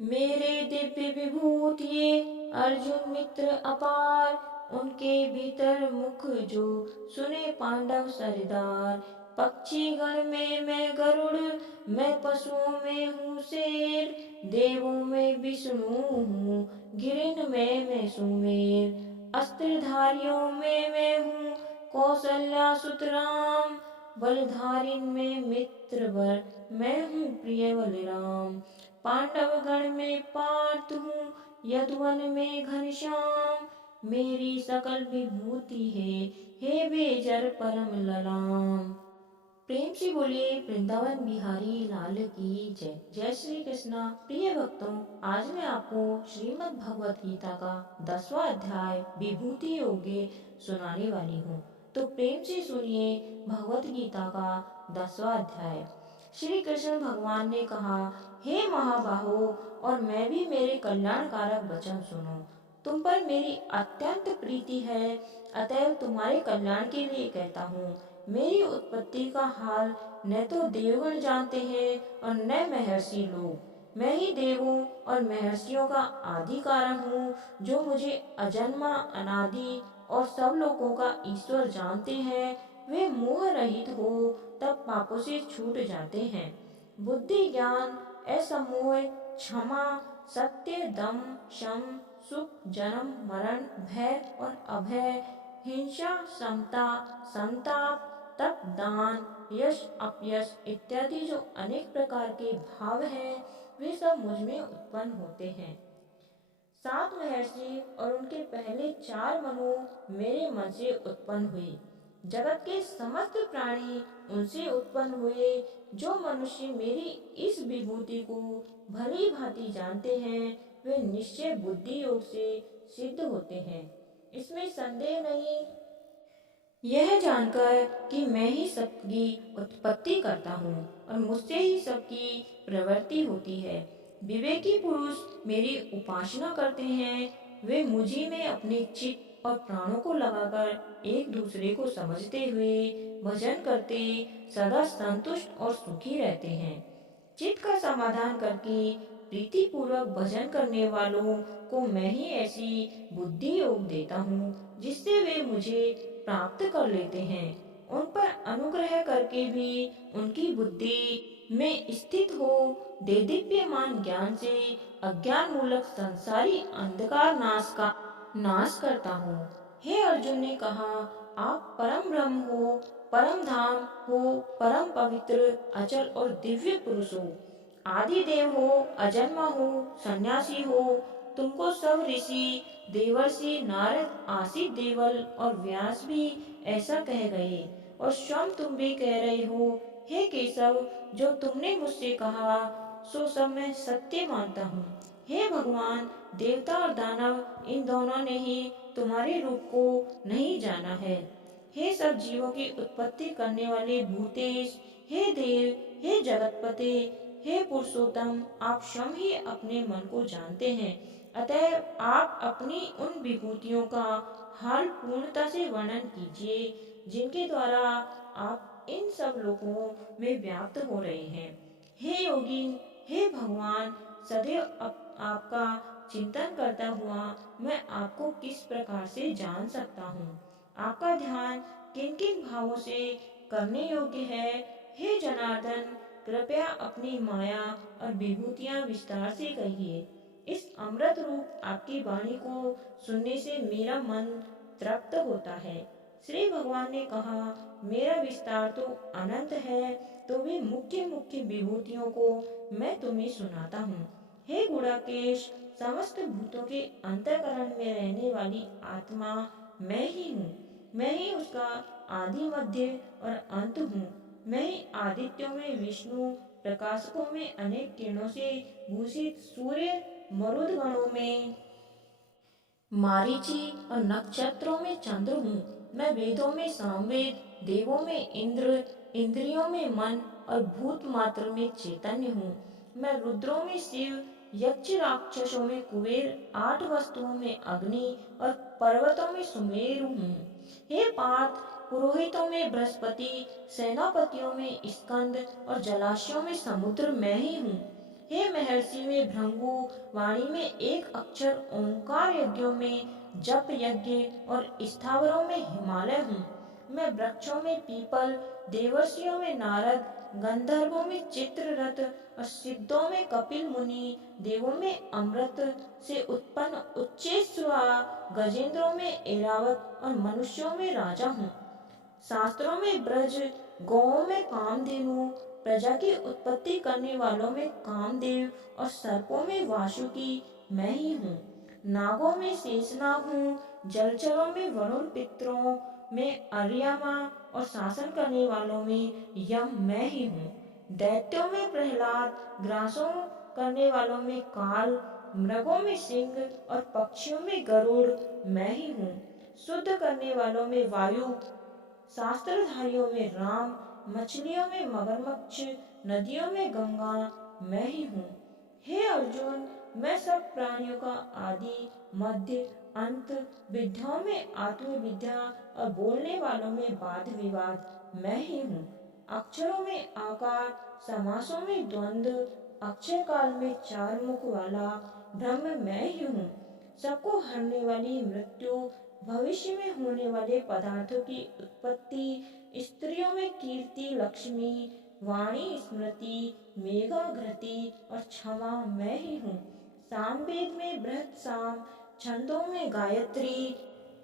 मेरे दिव्य विभूतिये अर्जुन मित्र अपार, उनके भीतर मुख जो सुने पांडव सरदार। पक्षी गण में मैं गरुड़, मैं पशुओं में हूँ शेर, देवों में विष्णु हूँ, गिरिन में मैं सुमेर। अस्त्रधारियों में मैं हूँ कौशल्या सुत राम, बलधारिन में मित्र वर, मैं हूँ प्रिय बलराम। पांडव गण में पार्थ हूँ, यदुवन में घनश्याम, मेरी सकल विभूति है, हे बेजर परम ललाम। प्रेम से बोलिए वृंदावन बिहारी लाल की जय। जय श्री कृष्णा। प्रिय भक्तों, आज मैं आपको श्रीमद् भगवत गीता का 10वां अध्याय विभूति योगे सुनाने वाली हूँ। तो प्रेम से सुनिए भगवत गीता का 10वां अध्याय। श्री कृष्ण भगवान ने कहा, हे महाबाहो, और मैं भी मेरे कल्याणकारक वचन सुनो। तुम पर मेरी अत्यंत प्रीति है, अतएव तुम्हारे कल्याण के लिए कहता हूँ। मेरी उत्पत्ति का हाल न तो देवगण जानते हैं और न महर्षि लोग। मैं ही देवों और महर्षियों का आदि कारण हूँ, जो मुझे अजन्मा अनादि और सब लोगों का ईश्वर जानते हैं। वे मोह रहित हो तब पापों से छूट जाते हैं। बुद्धि ज्ञान असमोह क्षमा सत्य दम शम सुख जन्म मरण भय और अभय हिंसा समता संताप तप दान यश अपयश इत्यादि जो अनेक प्रकार के भाव हैं, वे सब मुझ में उत्पन्न होते हैं। 7 महर्षि और उनके पहले 4 मनु मेरे मन से उत्पन्न हुए। जगत के समस्त प्राणी उनसे उत्पन्न हुए। जो मनुष्य मेरी इस विभूति को भली भांति जानते हैं, वे निश्चय बुद्धि योग से सिद्ध होते हैं, इसमें संदेह नहीं। यह जानकर कि मैं ही सबकी उत्पत्ति करता हूँ और मुझसे ही सबकी प्रवृत्ति होती है, विवेकी पुरुष मेरी उपासना करते हैं। वे मुझी में अपने चित्त और प्राणों को लगाकर एक दूसरे को समझते हुए भजन करते सदा संतुष्ट और सुखी रहते हैं। चित्त का समाधान करके प्रीति पूर्वक भजन करने वालों को मैं ही ऐसी बुद्धि योग देता हूँ, जिससे वे मुझे प्राप्त कर लेते हैं। उन पर अनुग्रह करके भी उनकी बुद्धि में स्थित हो देदीप्यमान ज्ञान से अज्ञान मूलक संसारी अंधकार नाश करता हूँ। हे अर्जुन ने कहा, आप परम ब्रह्म हो, परम धाम हो, परम पवित्र अचल और दिव्य पुरुष हो, आदि देव हो, अजन्मा हो, सन्यासी हो। तुमको सब ऋषि देवर्षि नारद आसित देवल और व्यास भी ऐसा कह गए, और स्वयं तुम भी कह रहे हो। हे केशव, जो तुमने मुझसे कहा सो सब मैं सत्य मानता हूँ। हे भगवान, देवता और दानव इन दोनों ने ही तुम्हारे रूप को नहीं जाना है। हे सब जीवों की उत्पत्ति करने वाले भूतेश, हे देव, हे जगतपते, हे पुरुषोत्तम, आप स्वयं ही अपने मन को जानते हैं। अतः आप अपनी उन विभूतियों का हाल पूर्णता से वर्णन कीजिए, जिनके द्वारा आप इन सब लोगों में व्याप्त हो रहे हैं। हे योगीन, हे भगवान, सदैव आपका चिंतन करता हुआ मैं आपको किस प्रकार से जान सकता हूँ। आपका ध्यान किन किन भावों से करने योग्य है। हे जनार्दन, कृपया अपनी माया और विभूतियाँ विस्तार से कहिए। इस अमृत रूप आपकी वाणी को सुनने से मेरा मन तृप्त होता है। श्री भगवान ने कहा, मेरा विस्तार तो अनंत है, तो भी मुख्य मुख्य विभूतियों को मैं तुम्हें सुनाता हूँ। हे गुणाकेश, समस्त भूतों के अंतःकरण में रहने वाली आत्मा मैं ही हूँ। मैं ही उसका आदि मध्य और अंत हूँ। मैं ही आदित्यों में विष्णु, प्रकाशकों में अनेक किरणों से भूषित सूर्य, मरुद गणों में मारीची और नक्षत्रों में चंद्र हूँ। मैं वेदों में सामवेद, देवों में इंद्र, इंद्रियों में मन और भूत मात्र में चैतन्य हूँ। मैं रुद्रों में शिव, यक्ष राक्षसों में कुबेर, 8 वस्तुओं में अग्नि और पर्वतों में सुमेरु हूँ। हे पार्थ, पुरोहितों में बृहस्पति, सेनापतियों में स्कंद और जलाशयों में समुद्र मैं ही हूँ। हे महर्षि में भृंगु, वाणी में एक अक्षर ओंकार, यज्ञों में जप यज्ञ और स्थावरों में हिमालय हूँ। मैं वृक्षों में पीपल, देवर्षियों में नारद, गंधर्वों में चित्ररथ और सिद्धों में कपिल मुनि, देवों में अमृत से उत्पन्न उच्चेश्वरा, गजेंद्रों में ऐरावत और मनुष्यों में राजा हूँ। शास्त्रों में ब्रज, गौओं में कामधेनु, प्रजा की उत्पत्ति करने वालों में कामदेव और सर्पों में वासुकी मैं ही हूँ। नागों में शेषनाग हूँ, जलचरों में वरुण, पितरों में अर्यमा और शासन करने वालों में यम मैं ही हूँ। दैत्यों में प्रहलाद, ग्रासों करने वालों में काल, मृगों में सिंह और पक्षियों में गरुड़ मैं ही हूँ। शुद्ध करने वालों में वायु, शास्त्रधारियों में राम, मछलियों में मगरमच्छ, नदियों में गंगा मैं ही हूँ। हे अर्जुन, मैं सब प्राणियों का आदि, मध्य, अंत, विद्याओं में आत्मविद्या और बोलने वालों में वाद विवाद मैं ही हूँ। अक्षरों में आकार, समासों में द्वंद्व, अक्षय काल में चार मुख वाला ब्रह्म मैं ही हूँ। सबको हरने वाली मृत्यु, भविष्य में होने वाले पदार्थों की उत्पत्ति, स्त्रियों में कीर्ति, लक्ष्मी, वाणी, स्मृति, मेघाघृति और क्षमा मैं ही हूँ। सामवेद में बृहत साम, छंदों में गायत्री,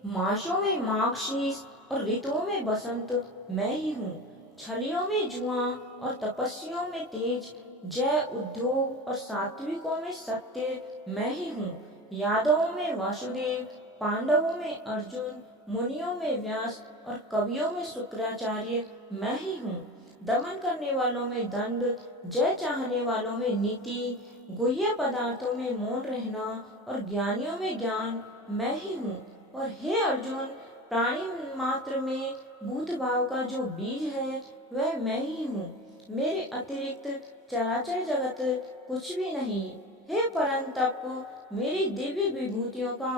मासों में माघशीस और ऋतुओं में बसंत मैं ही हूँ। छलियों में जुआ और तपस्वियों में तेज, जय, उद्योग और सात्विकों में सत्य मैं ही हूँ। यादवों में वासुदेव, पांडवों में अर्जुन, मुनियों में व्यास और कवियों में शुक्राचार्य मैं ही हूँ। दमन करने वालों में दंड, जय चाहने वालों में नीति, गुह्य पदार्थों में मौन रहना और ज्ञानियों में ज्ञान मैं ही हूँ। और हे अर्जुन, प्राणी मात्र में भूत भाव का जो बीज है वह मैं ही हूँ। मेरे अतिरिक्त चराचर जगत कुछ भी नहीं। हे परंतप, मेरी दिव्य विभूतियों का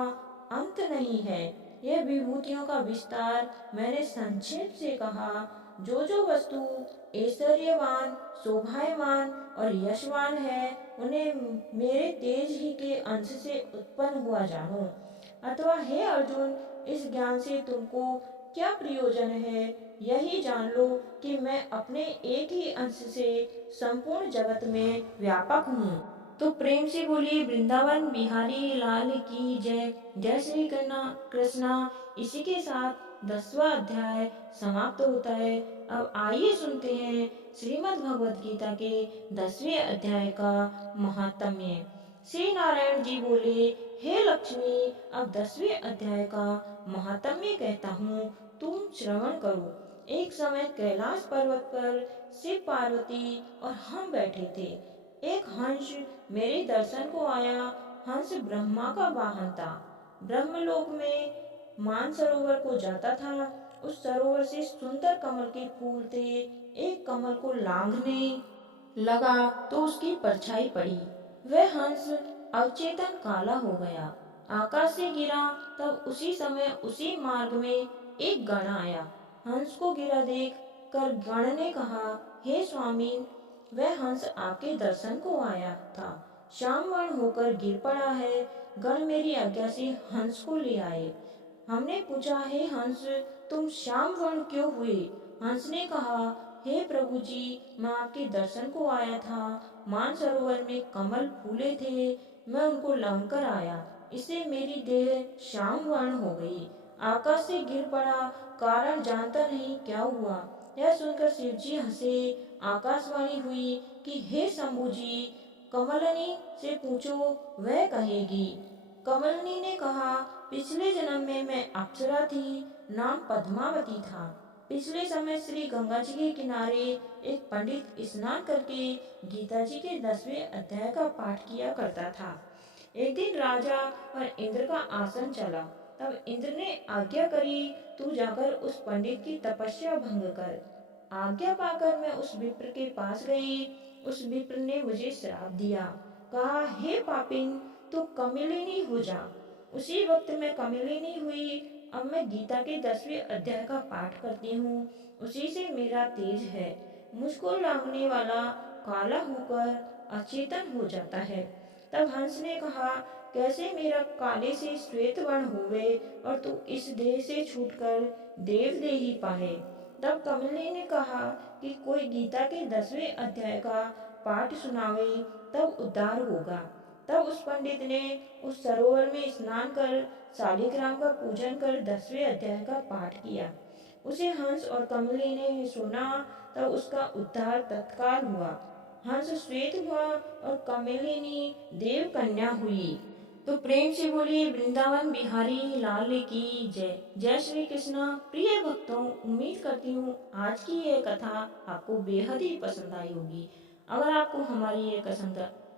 अंत नहीं है। यह विभूतियों का विस्तार मैंने संक्षेप से कहा। जो वस्तु ऐश्वर्यवान, शोभायमान और यशवान है, उन्हें मेरे तेज ही के अंश से उत्पन्न हुआ जानो। अथवा हे अर्जुन, इस ज्ञान से तुमको क्या प्रयोजन है? यही जान लो कि मैं अपने एक ही अंश से संपूर्ण जगत में व्यापक हूँ। तो प्रेम से बोलिए वृंदावन बिहारी लाल की जय। जय श्री कृष्णा। इसी के साथ 10वां अध्याय समाप्त होता है। अब आइए सुनते हैं श्रीमद् भगवद गीता के 10वें अध्याय का महात्म्य। श्री नारायण जी बोले, हे लक्ष्मी, अब 10वें अध्याय का महात्म्य कहता हूँ, तुम श्रवण करो। एक समय कैलाश पर्वत पर शिव, पार्वती और हम बैठे थे। एक हंस मेरे दर्शन को आया। हंस ब्रह्मा का वाहन था। ब्रह्मलोक में मानसरोवर को जाता था। उस सरोवर से सुंदर कमल के फूल थे। एक कमल को लांघने लगा तो उसकी परछाई पड़ी। वह हंस अवचेतन काला हो गया। आकाश से गिरा। तब उसी समय उसी मार्ग में एक गण आया। हंस को गिरा देख कर गण ने कहा, हे स्वामी, वह हंस आपके दर्शन को आया था, श्याम वर्ण होकर गिर पड़ा है। गण मेरी आज्ञा से हंस को ले आए। हमने पूछा, हे हंस, तुम श्याम वर्ण क्यों हुए? हंस ने कहा, हे प्रभु जी, मैं आपके दर्शन को आया था। मानसरोवर में कमल फूले थे, मैं उनको लांघ कर आया, इससे मेरी देह श्याम वर्ण हो गई। आकाश से गिर पड़ा, कारण जानता नहीं क्या हुआ। यह सुनकर शिव जी हंसे। आकाशवाणी हुई कि हे शंभु जी, कमलनी से पूछो, वह कहेगी। कमलनी ने कहा, पिछले जन्म में मैं अप्सरा थी, नाम पद्मावती था। पिछले समय श्री गंगा जी के किनारे एक पंडित स्नान करके गीता जी के 10वें अध्याय का पाठ किया करता था। एक दिन राजा और इंद्र का आसन चला। तब इंद्र ने आज्ञा करी, तू जाकर उस पंडित की तपस्या भंग कर। आज्ञा पाकर मैं उस विप्र के पास गई। उस विप्र ने मुझे श्राप दिया। कहा, हे पापिन, तू कमलिनी हो जा। उसी वक्त मैं कमलिनी हुई। अब मैं गीता के 10वें अध्याय का पाठ करती हूँ। उसी से मेरा तेज है। मुझको लांघने वाला काला होकर अचेतन हो जाता है। तब हंस ने कहा, कैसे मेरा काले से श्वेत वर्ण हुए और तू इस देह से छूटकर देव देह ही पाए। तब कमले ने कहा कि कोई गीता के 10वें अध्याय का पाठ सुनावे, तब उद्धार होगा। तब उस पंडित ने उस सरोवर में स्नान कर शालिग्राम का पूजन कर 10वें अध्याय का पाठ किया। उसे हंस और कमली ने सुना, तब उसका उद्धार तत्काल हुआ। हंस श्वेत हुआ और कमलिनी देव कन्या हुई। तो प्रेम से बोलिए वृंदावन बिहारी लाल की जय। जय श्री कृष्णा। प्रिय भक्तों, उम्मीद करती हूँ आज की यह कथा आपको बेहद ही पसंद आई होगी। अगर आपको हमारी ये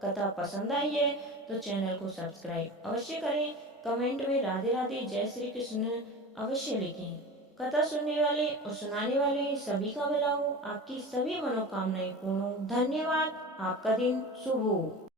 कथा पसंद आई है तो चैनल को सब्सक्राइब अवश्य करें। कमेंट में राधे राधे जय श्री कृष्ण अवश्य लिखें। कथा सुनने वाले और सुनाने वाले सभी का भला हो, आपकी सभी मनोकामनाएं पूर्ण हो। धन्यवाद। आपका दिन शुभ हो।